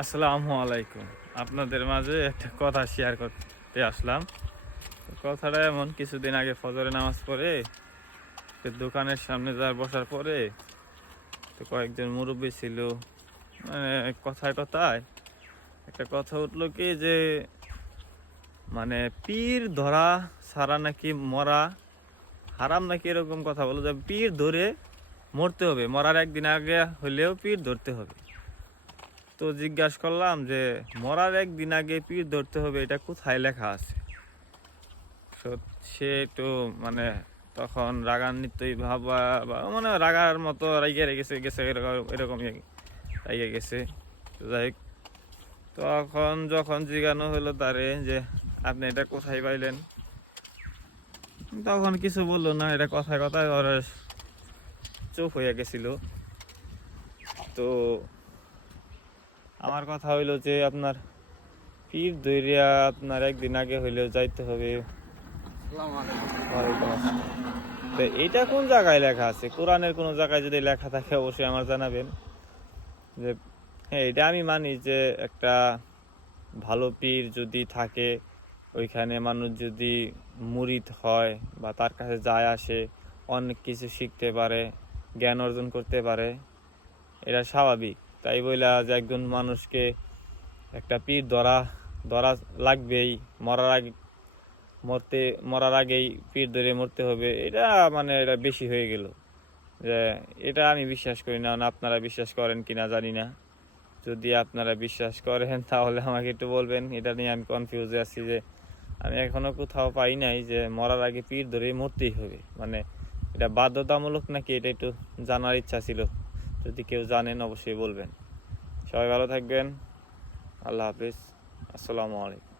আসসালামু আলাইকুম। আপনাদের মাঝে একটা কথা শেয়ার করতে আসলাম। কথাটা এমন, কিছুদিন আগে ফজরে নামাজ পড়ে দোকানের সামনে বসার পরে তো কয়েকজন মুরব্বী ছিল। মানে কথায় কথায় একটা কথা উঠলো কি যে মানে পীর ধরা ছাড়া নাকি মরা হারাম, নাকি এরকম কথা বলো যে পীর ধরে মরতে হবে, মরার একদিন আগে হলেও পীর ধরতে হবে। তো জিজ্ঞাসা করলাম যে মরার একদিন আগে পীর ধরতে হবে, এটা কোথায় লেখা আছে? সে একটু মানে তখন রাগান্বিতই ভাবা বা মানে রাগার মতো রাইগে গেছে গেছে এরকম রাইগে গেছে। তো যাই হোক, তখন যখন জিজ্ঞানো হলো তারে যে আপনি এটা কোথায় পাইলেন, তখন কিছু বললো না। এটা কথায় কথায় ওর চুপ হয়ে গেছিল। তো আমার কথা হইলো যে আপনার পীর ধইরিয়া আপনার একদিন আগে হইলেও যাইতে হবে। ওয়ালাইকুম আসসালাম। তো এইটা কোন জায়গায় লেখা আছে? কোরআনের কোন জায়গায় যদি লেখা থাকে অবশ্যই আমার জানাবেন। যে হ্যাঁ, এটা আমি মানি যে একটা ভালো পীর যদি থাকে, ওইখানে মানুষ যদি মুরিদ হয় বা তার কাছে যায় আসে, অনেক কিছু শিখতে পারে, জ্ঞান অর্জন করতে পারে, এটা স্বাভাবিক। তাই বইলা যে একজন মানুষকে একটা পীর ধরা ধরা লাগবেই, মরার আগে মরার আগেই পীর ধরে মরতে হবে, এটা মানে এটা বেশি হয়ে গেল। যে এটা আমি বিশ্বাস করি না। আপনারা বিশ্বাস করেন কিনা জানি না। যদি আপনারা বিশ্বাস করেন তাহলে আমাকে একটু বলবেন। এটা নিয়ে আমি কনফিউজে আছি যে আমি এখনো কোথাও পাই নাই যে মরার আগে পীর ধরে মরতেই হবে। মানে এটা বাধ্যতামূলক নাকি, এটা একটু জানার ইচ্ছা ছিল। যদি কেউ জানেন অবশ্যই বলবেন। সবাই ভালো থাকবেন। আল্লাহ হাফিজ। আসসালামু আলাইকুম।